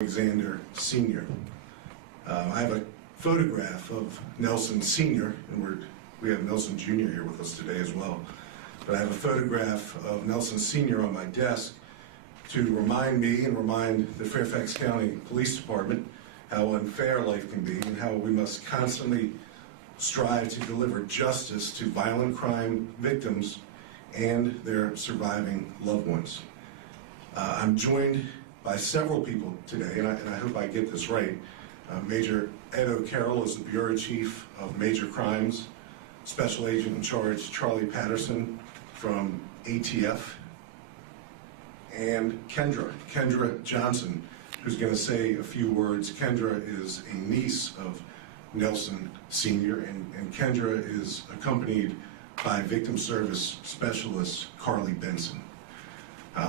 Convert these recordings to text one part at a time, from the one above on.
Alexander Sr. I have a photograph of Nelson Sr., and we have Nelson Jr. here with us today as well. But I have a photograph of Nelson Sr. on my desk to remind me and remind the Fairfax County Police Department how unfair life can be and how we must constantly strive to deliver justice to violent crime victims and their surviving loved ones. I'm joined by several people today, and I hope I get this right. Major Ed O'Carroll is the Bureau Chief of Major Crimes, Special Agent in Charge Charlie Patterson from ATF, and Kendra Johnson, who's going to say a few words. Kendra is a niece of Nelson Sr., and Kendra is accompanied by Victim Service Specialist Carly Benson.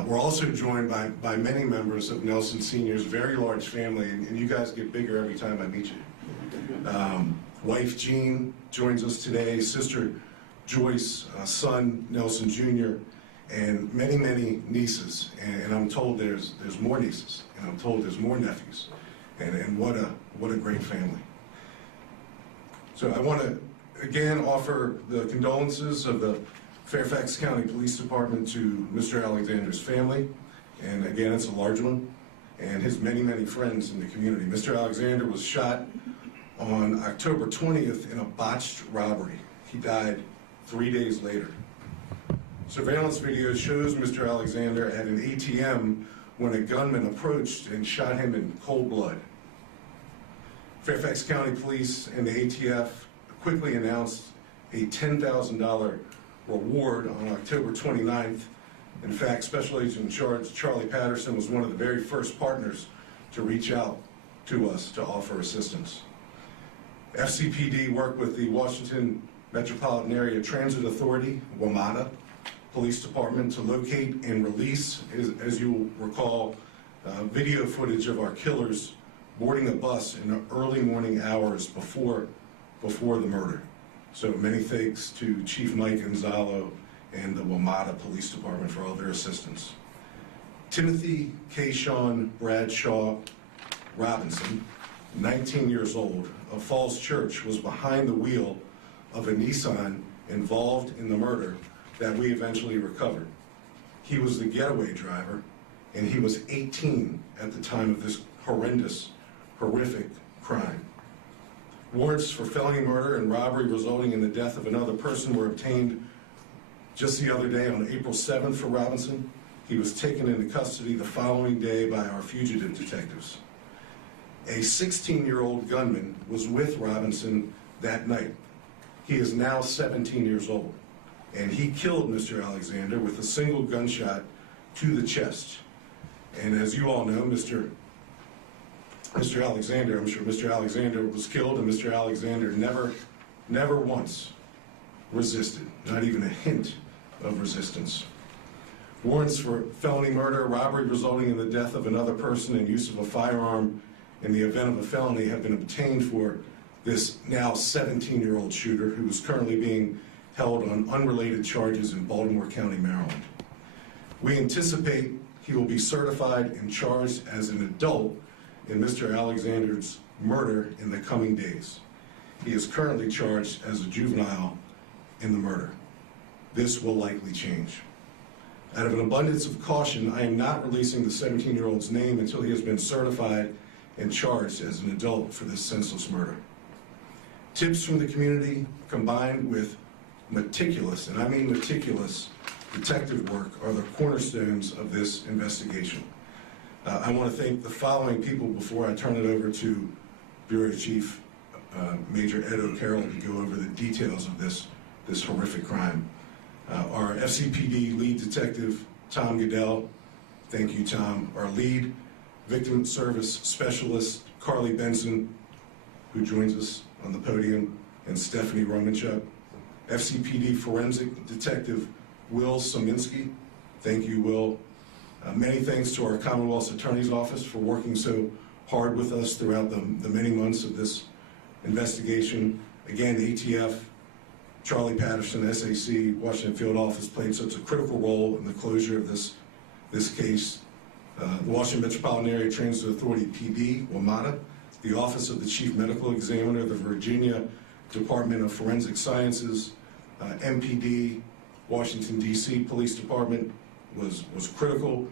We're also joined by many members of Nelson Sr.'s very large family, and you guys get bigger every time I meet you. Wife Jean joins us today, sister Joyce, son Nelson Jr., and many, many nieces. And I'm told there's more nieces, and I'm told there's more nephews. And what a great family. So I want to again offer the condolences of the Fairfax County Police Department to Mr. Alexander's family, and again, it's a large one, and his many, many friends in the community. Mr. Alexander was shot on October 20th in a botched robbery. He died 3 days later. Surveillance video shows Mr. Alexander at an ATM when a gunman approached and shot him in cold blood. Fairfax County Police and the ATF quickly announced a $10,000 reward on October 29th. In fact, Special Agent in Charge Charlie Patterson was one of the very first partners to reach out to us to offer assistance. FCPD worked with the Washington Metropolitan Area Transit Authority, WMATA, Police Department to locate and release, as you'll recall, video footage of our killers boarding a bus in the early morning hours before the murder. So many thanks to Chief Mike Gonzalo and the WMATA Police Department for all their assistance. Timothy Kayshawn Bradshaw Robinson, 19 years old, of Falls Church, was behind the wheel of a Nissan involved in the murder that we eventually recovered. He was the getaway driver, and he was 18 at the time of this horrific crime. Warrants for felony murder and robbery resulting in the death of another person were obtained just the other day on April 7th for Robinson. He was taken into custody the following day by our fugitive detectives. A 16-year-old gunman was with Robinson that night. He is now 17 years old, and he killed Mr. Alexander with a single gunshot to the chest. And as you all know, Mr. Alexander, I'm sure Mr. Alexander was killed, and Mr. Alexander never once resisted, not even a hint of resistance. Warrants for felony murder, robbery resulting in the death of another person, and use of a firearm in the event of a felony have been obtained for this now 17-year-old shooter who is currently being held on unrelated charges in Baltimore County, Maryland. We anticipate he will be certified and charged as an adult in Mr. Alexander's murder in the coming days. He is currently charged as a juvenile in the murder. This will likely change. Out of an abundance of caution, I am not releasing the 17-year-old's name until he has been certified and charged as an adult for this senseless murder. Tips from the community combined with meticulous, and I mean meticulous, detective work are the cornerstones of this investigation. I want to thank the following people before I turn it over to Bureau Chief Major Ed O'Carroll to go over the details of this horrific crime. Our FCPD lead detective, Tom Goodell. Thank you, Tom. Our lead victim service specialist, Carly Benson, who joins us on the podium, and Stephanie Romanchuk. FCPD forensic detective, Will Sominski. Thank you, Will. Many thanks to our Commonwealth's Attorney's Office for working so hard with us throughout the many months of this investigation. Again, ATF, Charlie Patterson, SAC, Washington Field Office played such a critical role in the closure of this case. the Washington Metropolitan Area Transit Authority PD, WMATA, the Office of the Chief Medical Examiner, the Virginia Department of Forensic Sciences, MPD, Washington, D.C. Police Department was critical,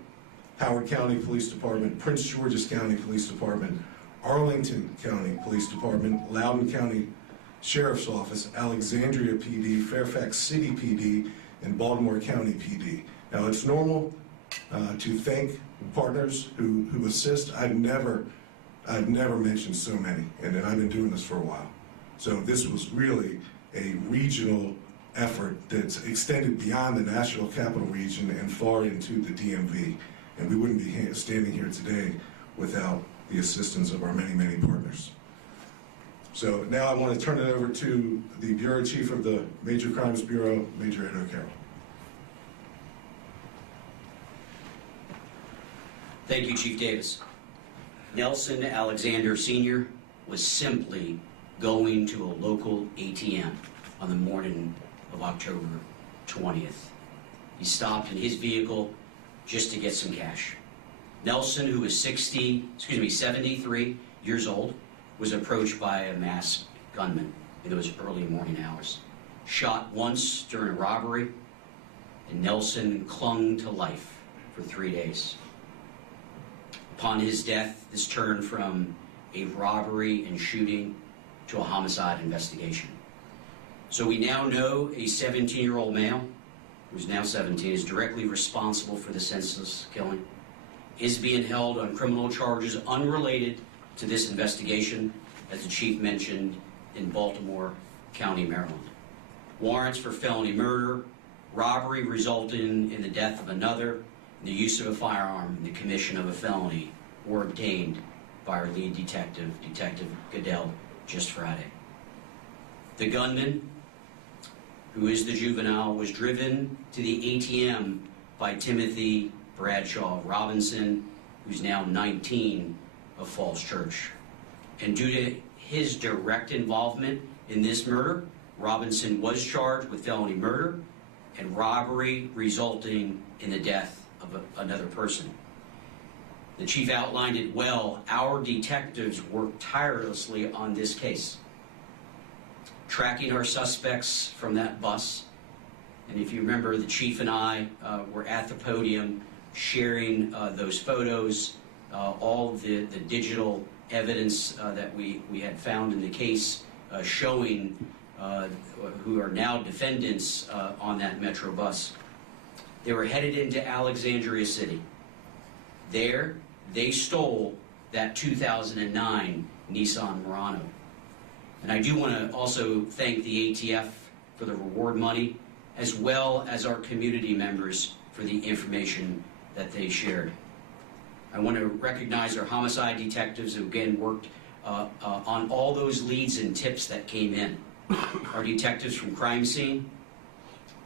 Howard County Police Department, Prince George's County Police Department, Arlington County Police Department, Loudoun County Sheriff's Office, Alexandria PD, Fairfax City PD, and Baltimore County PD. Now, it's normal to thank partners who assist. I've never mentioned so many, and I've been doing this for a while. So this was really a regional effort that's extended beyond the National Capital Region and far into the DMV. And we wouldn't be standing here today without the assistance of our many, many partners. So now I want to turn it over to the Bureau Chief of the Major Crimes Bureau, Major Ed O'Carroll. Thank you, Chief Davis. Nelson Alexander Sr. was simply going to a local ATM on the morning of October 20th. He stopped in his vehicle just to get some cash. Nelson, who was 73 years old, was approached by a masked gunman in those early morning hours. Shot once during a robbery, and Nelson clung to life for 3 days. Upon his death, this turned from a robbery and shooting to a homicide investigation. So we now know a 17-year-old male, who's now 17, is directly responsible for the senseless killing, is being held on criminal charges unrelated to this investigation, as the chief mentioned, in Baltimore County, Maryland. Warrants for felony murder, robbery resulting in the death of another, and the use of a firearm in the commission of a felony were obtained by our lead detective, Detective Goodell, just Friday. The gunman, who is the juvenile, was driven to the ATM by Timothy Bradshaw Robinson, who's now 19, of Falls Church. And due to his direct involvement in this murder, Robinson was charged with felony murder and robbery resulting in the death of another person. The chief outlined it well. Our detectives worked tirelessly on this case, tracking our suspects from that bus. And if you remember, the chief and I were at the podium sharing those photos, all the digital evidence that we had found in the case showing who are now defendants on that Metro bus. They were headed into Alexandria City. There, they stole that 2009 Nissan Murano. And I do want to also thank the ATF for the reward money, as well as our community members for the information that they shared. I want to recognize our homicide detectives who again worked on all those leads and tips that came in. Our detectives from crime scene,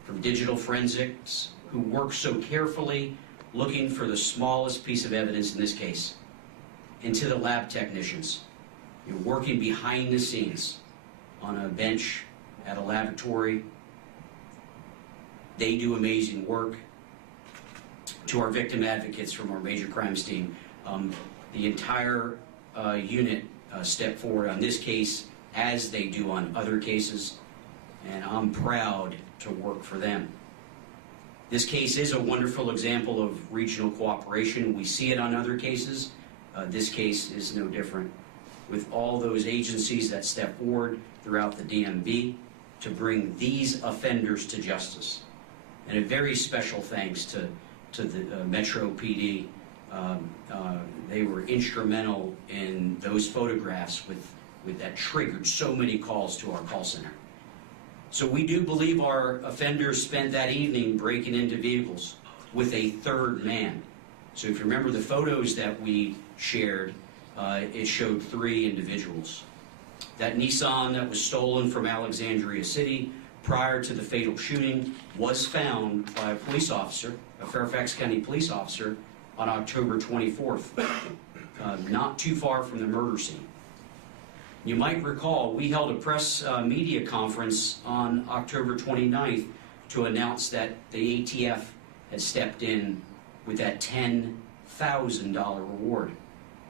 from digital forensics, who worked so carefully looking for the smallest piece of evidence in this case, and to the lab technicians, working behind the scenes on a bench at a laboratory. They do amazing work. To our victim advocates from our major crimes team, the entire unit stepped forward on this case as they do on other cases, and I'm proud to work for them. This case is a wonderful example of regional cooperation. We see it on other cases. This case is no different, with all those agencies that step forward throughout the DMV to bring these offenders to justice. And a very special thanks to the Metro PD. They were instrumental in those photographs that triggered so many calls to our call center. So we do believe our offenders spent that evening breaking into vehicles with a third man. So if you remember the photos that we shared, it showed 3 individuals. That Nissan that was stolen from Alexandria City prior to the fatal shooting was found by a police officer, a Fairfax County police officer, on October 24th, not too far from the murder scene. You might recall we held a press media conference on October 29th to announce that the ATF had stepped in with that 10 reward.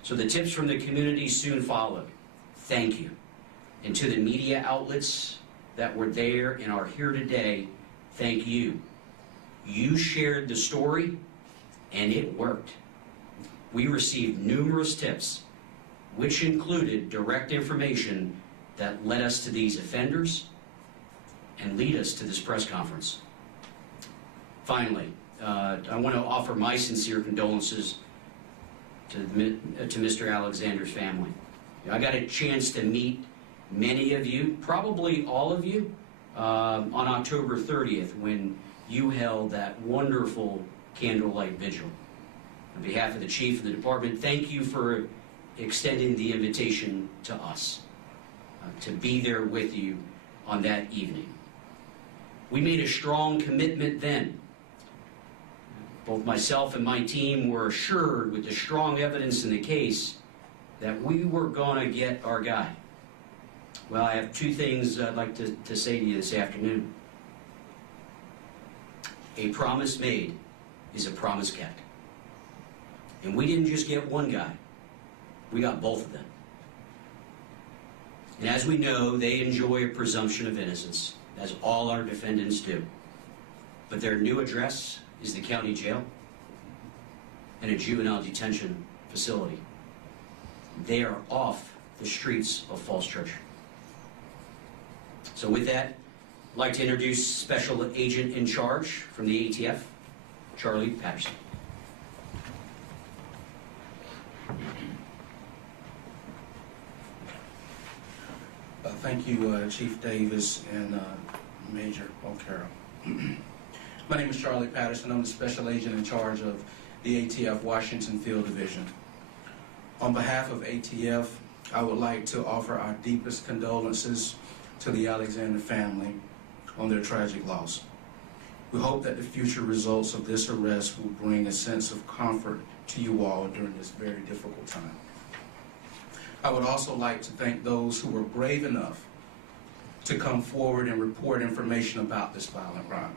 So the tips from the community soon followed. Thank you. And to the media outlets that were there and are here today, thank you. You shared the story, and it worked. We received numerous tips, which included direct information that led us to these offenders and lead us to this press conference. Finally, I want to offer my sincere condolences to Mr. Alexander's family. I got a chance to meet many of you, probably all of you, on October 30th when you held that wonderful candlelight vigil. On behalf of the chief of the department, thank you for extending the invitation to us to be there with you on that evening. We made a strong commitment then. Both myself and my team were assured with the strong evidence in the case that we were going to get our guy. Well, I have two things I'd like to say to you this afternoon. A promise made is a promise kept. And we didn't just get one guy, we got both of them. And as we know, they enjoy a presumption of innocence, as all our defendants do. But their new address is the county jail and a juvenile detention facility. They are off the streets of Falls Church. So with that, I'd like to introduce Special Agent in Charge from the ATF, Charlie Patterson. Thank you, Chief Davis and Major O'Carroll. My name is Charlie Patterson. I'm the Special Agent in charge of the ATF Washington Field Division. On behalf of ATF, I would like to offer our deepest condolences to the Alexander family on their tragic loss. We hope that the future results of this arrest will bring a sense of comfort to you all during this very difficult time. I would also like to thank those who were brave enough to come forward and report information about this violent crime.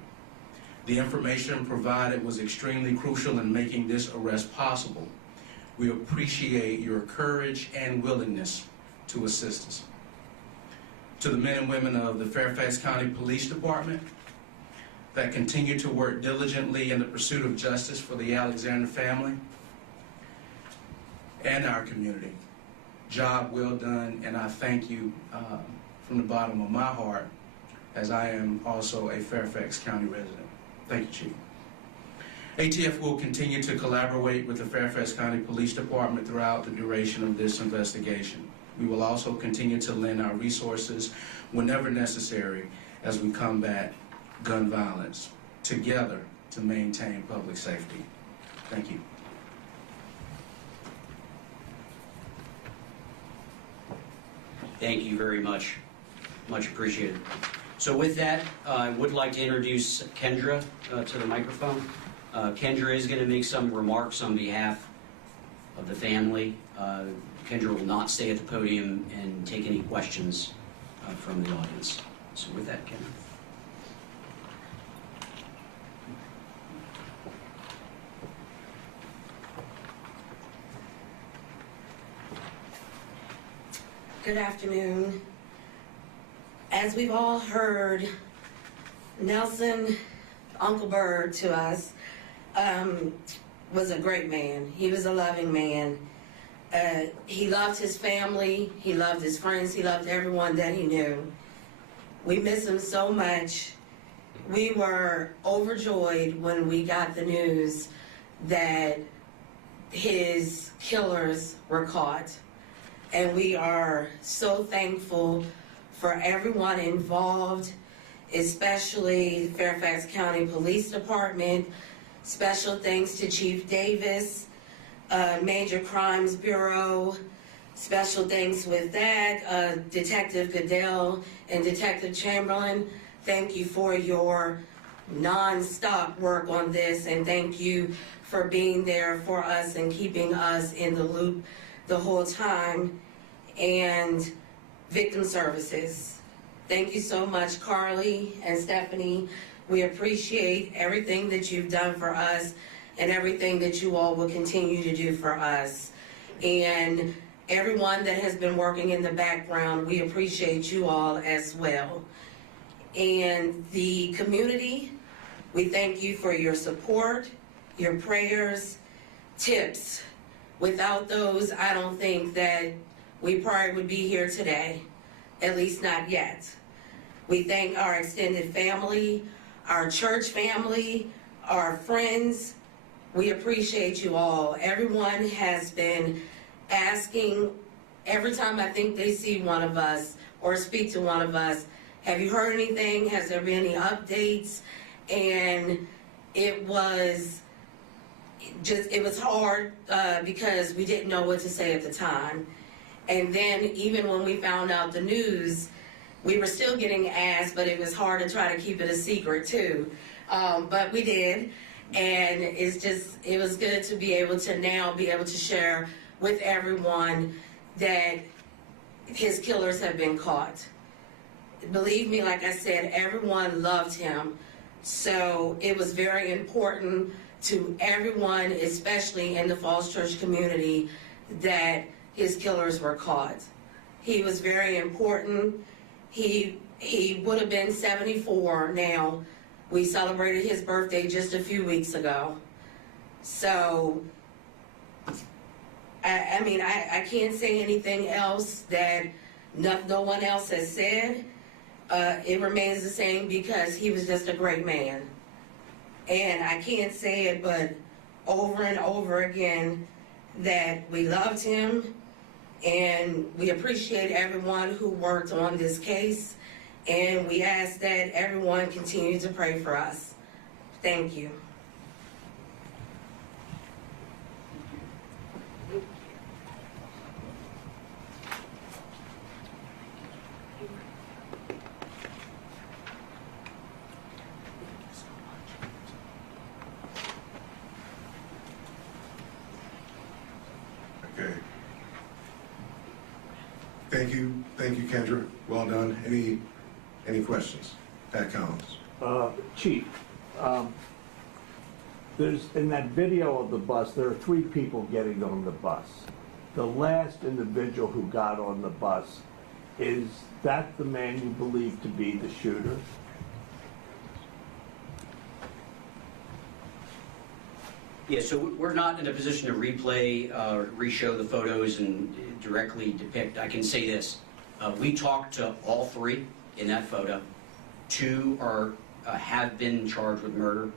The information provided was extremely crucial in making this arrest possible. We appreciate your courage and willingness to assist us. To the men and women of the Fairfax County Police Department that continue to work diligently in the pursuit of justice for the Alexander family and our community. Job well done, and I thank you from the bottom of my heart, as I am also a Fairfax County resident. Thank you, Chief. ATF will continue to collaborate with the Fairfax County Police Department throughout the duration of this investigation. We will also continue to lend our resources whenever necessary as we combat gun violence together to maintain public safety. Thank you. Thank you very much. Much appreciated. So with that, I would like to introduce Kendra to the microphone. Kendra is going to make some remarks on behalf of the family. Kendra will not stay at the podium and take any questions from the audience. So with that, Kendra. Good afternoon. As we've all heard, Nelson, Uncle Bird to us, was a great man. He was a loving man. He loved his family, he loved his friends, he loved everyone that he knew. We miss him so much. We were overjoyed when we got the news that his killers were caught. And we are so thankful for everyone involved, especially Fairfax County Police Department. Special thanks to Chief Davis, Major Crimes Bureau. Special thanks with that, Detective Goodell and Detective Chamberlain. Thank you for your non-stop work on this, and thank you for being there for us and keeping us in the loop the whole time. And Victim Services. Thank you so much, Carly and Stephanie. We appreciate everything that you've done for us and everything that you all will continue to do for us. And everyone that has been working in the background, we appreciate you all as well. And the community, we thank you for your support, your prayers, tips. Without those, I don't think that we probably would be here today, at least not yet. We thank our extended family, our church family, our friends. We appreciate you all. Everyone has been asking, every time I think they see one of us or speak to one of us, have you heard anything? Has there been any updates? And it was hard because we didn't know what to say at the time. And then even when we found out the news, we were still getting asked, but it was hard to try to keep it a secret too. But we did. And it was good to be able to now be able to share with everyone that his killers have been caught. Believe me, like I said, everyone loved him. So it was very important to everyone, especially in the Falls Church community, that his killers were caught. He was very important. He would have been 74 now. We celebrated his birthday just a few weeks ago. So, I can't say anything else that no one else has said. It remains the same because he was just a great man. And I can't say it, but over and over again, that we loved him and we appreciate everyone who worked on this case. And we ask that everyone continue to pray for us. Thank you. Okay. Thank you, Kendra. Well done. Any questions? Pat Collins. Chief, there's, in that video of the bus, there are 3 people getting on the bus. The last individual who got on the bus, is that the man you believe to be the shooter? Yeah, so we're not in a position to replay or re-show the photos and directly depict. I can say this. We talked to all 3 in that photo. 2 have been charged with murder.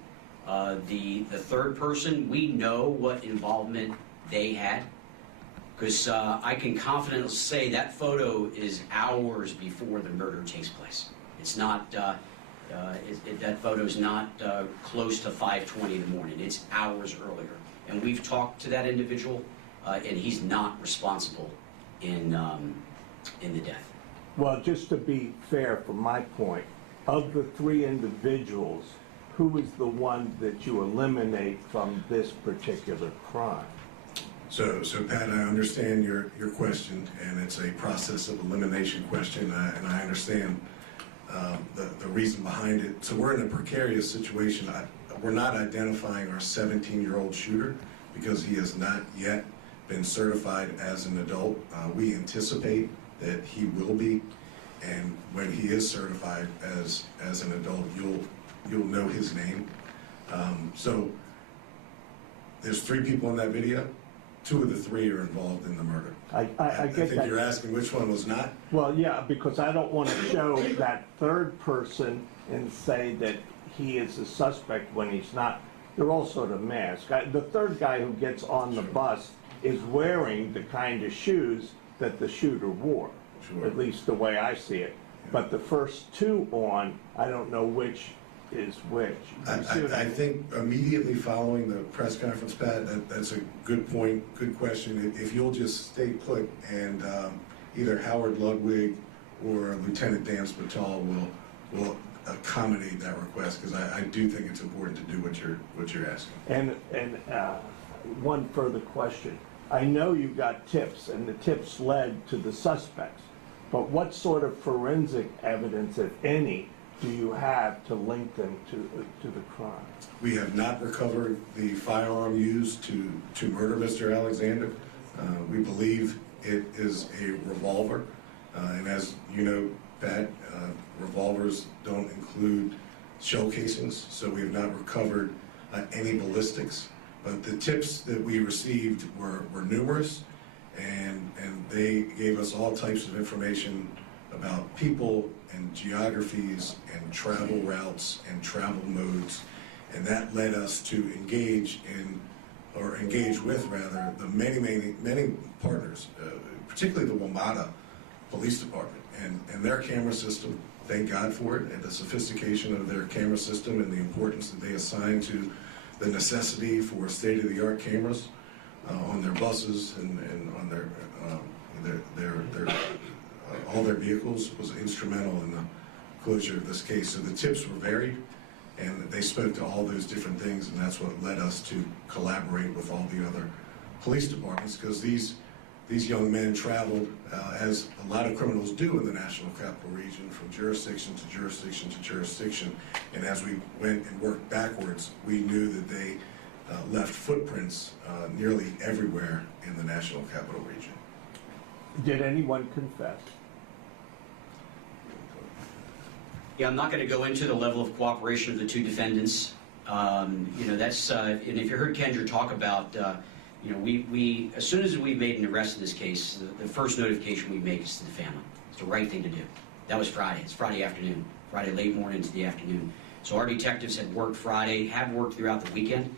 The third person, we know what involvement they had, because I can confidently say that photo is hours before the murder takes place. It's not, that photo is not close to 5:20 in the morning. It's hours earlier. And we've talked to that individual, and he's not responsible in the death. Well, just to be fair from my point, of the 3 individuals, who is the one that you eliminate from this particular crime? So Pat, I understand your question, and it's a process of elimination question, and I understand the reason behind it. So we're in a precarious situation. We're not identifying our 17-year-old shooter because he has not yet been certified as an adult. We anticipate that he will be, and when he is certified as an adult, you'll know his name. So there's 3 people in that video. 2 of the 3 are involved in the murder. I I get think that. you're asking which one was not. Well, yeah, because I don't want to show that third person and say that he is a suspect when he's not. They're all sort of masked. The third guy who gets on the bus is wearing the kind of shoes that the shooter wore, Sure. at least the way I see it. But the first 2 on, I don't know which is which. You see what I mean? think immediately following the press conference, Pat, that's a good point, good question. If you'll just stay put, and either Howard Ludwig or Lieutenant Dan Spital will accommodate that request, because I do think it's important to do what you're asking. And one further question. I know you got tips, and the tips led to the suspects, but what sort of forensic evidence, if any, do you have to link them to the crime? We have not recovered the firearm used to murder Mr. Alexander. We believe it is a revolver, and as you know, Pat, revolvers don't include shell casings, so we have not recovered any ballistics. But the tips that we received were numerous, and they gave us all types of information about people and geographies and travel routes and travel modes, and that led us to engage with the many partners, particularly the WMATA Police Department and their camera system. Thank God for it, and the sophistication of their camera system and the importance that they assign to the necessity for state-of-the-art cameras on their buses and on their all their vehicles was instrumental in the closure of this case. So the tips were varied, and they spoke to all those different things, and that's what led us to collaborate with all the other police departments, because these young men traveled, as a lot of criminals do in the National Capital Region, from jurisdiction to jurisdiction to jurisdiction. And as we went and worked backwards, we knew that they left footprints nearly everywhere in the National Capital Region. Did anyone confess? Yeah, I'm not going to go into the level of cooperation of the two defendants. That's, and if you heard Kendra talk about, we as soon as we made an arrest in this case, the first notification we make is to the family. It's the right thing to do. That was Friday. It's Friday afternoon, Friday late morning to the afternoon. So our detectives had worked Friday, have worked throughout the weekend.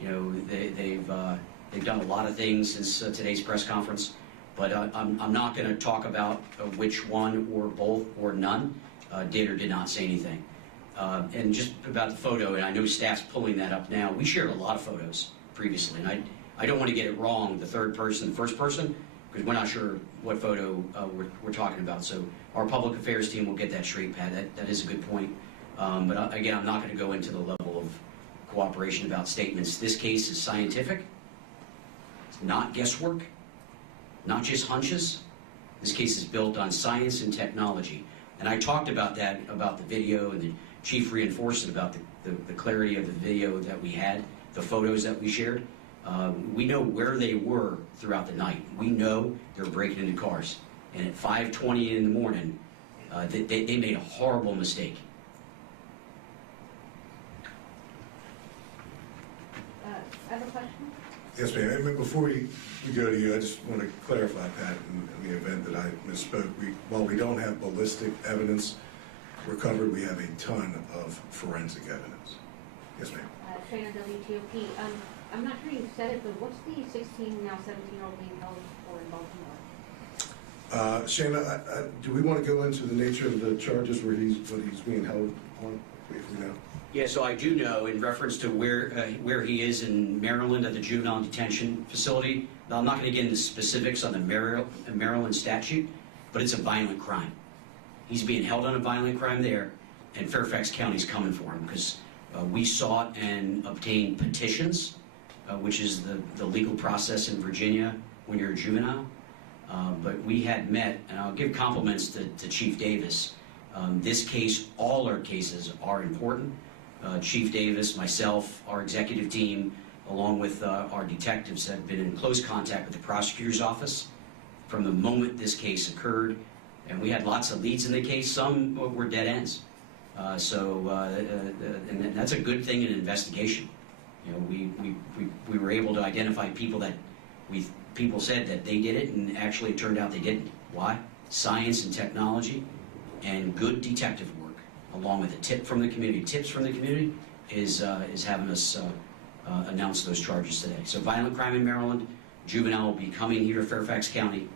They've done a lot of things since today's press conference, but I'm not going to talk about which one or both or none did or did not say anything. And just about the photo, and I know staff's pulling that up now, we shared a lot of photos previously, and I don't want to get it wrong, the third person, the first person, because we're not sure what photo we're talking about. So our public affairs team will get that straight, Pat. That is a good point. But again, I'm not going to go into the level of cooperation about statements. This case is scientific. It's not guesswork, not just hunches. This case is built on science and technology. And I talked about that, about the video, and the chief reinforced it about the clarity of the video that we had, the photos that we shared. We know where they were throughout the night. We know they were breaking into cars. And at 5:20 in the morning, they made a horrible mistake. I have a question. Yes, ma'am. And before we go to you, I just want to clarify, Pat, in the event that I misspoke. While we don't have ballistic evidence recovered, we have a ton of forensic evidence. Yes, ma'am. Trainer WTOP. I'm not sure you said it, but what's the 16, now 17-year-old being held for in Baltimore? Shayna, do we want to go into the nature of the charges what he's being held on, if we know? Yeah, so I do know, in reference to where he is in Maryland at the juvenile detention facility. Now, I'm not going to get into specifics on the Maryland statute, but it's a violent crime. He's being held on a violent crime there, and Fairfax County's coming for him because we sought and obtained petitions, which is the legal process in Virginia when you're a juvenile. But we had met, and I'll give compliments to Chief Davis. This case, all our cases are important. Chief Davis, myself, our executive team, along with our detectives, have been in close contact with the prosecutor's office from the moment this case occurred. And we had lots of leads in the case. Some were dead ends. And that's a good thing in an investigation. You know, we were able to identify people that people said that they did it, and actually it turned out they didn't. Why? Science and technology and good detective work, along with a tip from the community. Tips from the community is having us announce those charges today. So violent crime in Maryland, juvenile will be coming here to Fairfax County,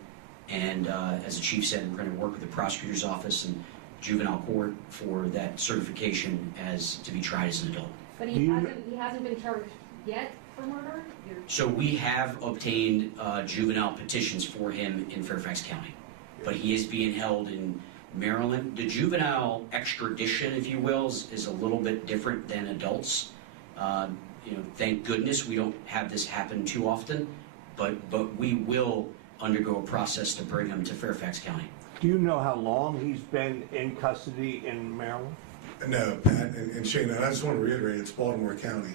and as the chief said, we're going to work with the prosecutor's office and juvenile court for that certification as to be tried as an adult. But he hasn't been charged yet for murder? So we have obtained juvenile petitions for him in Fairfax County, but he is being held in Maryland. The juvenile extradition, if you will, is a little bit different than adults. Thank goodness we don't have this happen too often, but we will undergo a process to bring him to Fairfax County. Do you know how long he's been in custody in Maryland? No, Pat and Shane, and I just want to reiterate, it's Baltimore County,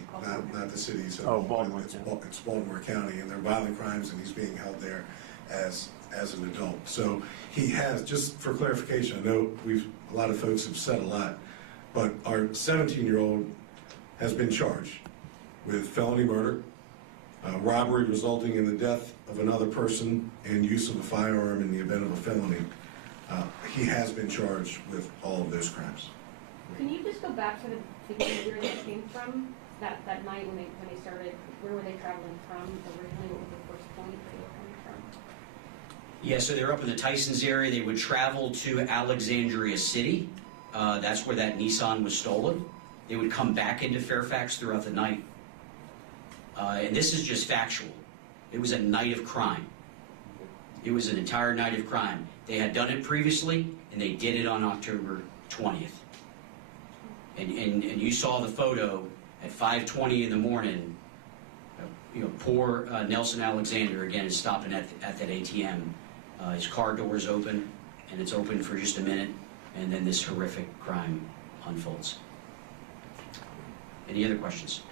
not the city. So Oh, Baltimore it's, County. It's Baltimore County, and they're violent crimes, and he's being held there as an adult. So he has, just for clarification, I know a lot of folks have said a lot, but our 17-year-old has been charged with felony murder, robbery resulting in the death of another person, and use of a firearm in the event of a felony. He has been charged with all of those crimes. Can you just go back to the beginning where they came from, that night when they started, where were they traveling from originally? What was the first point that they were coming from? Yeah, so they're up in the Tysons area. They would travel to Alexandria City. That's where that Nissan was stolen. They would come back into Fairfax throughout the night. And this is just factual. It was a night of crime. It was an entire night of crime. They had done it previously, and they did it on October 20th. And you saw the photo at 5:20 in the morning. Poor Nelson Alexander, again, is stopping at that ATM. His car door is open, and it's open for just a minute, and then this horrific crime unfolds. Any other questions?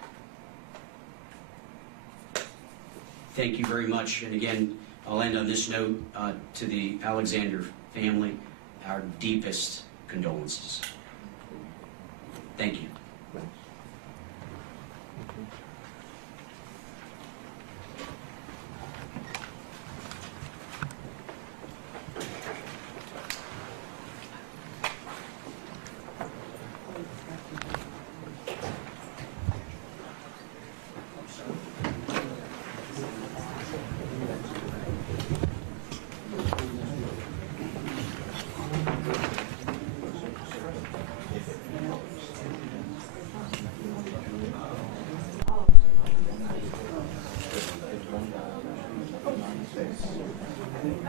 Thank you very much. And again, I'll end on this note to the Alexander family, our deepest condolences. Thank you. Thanks.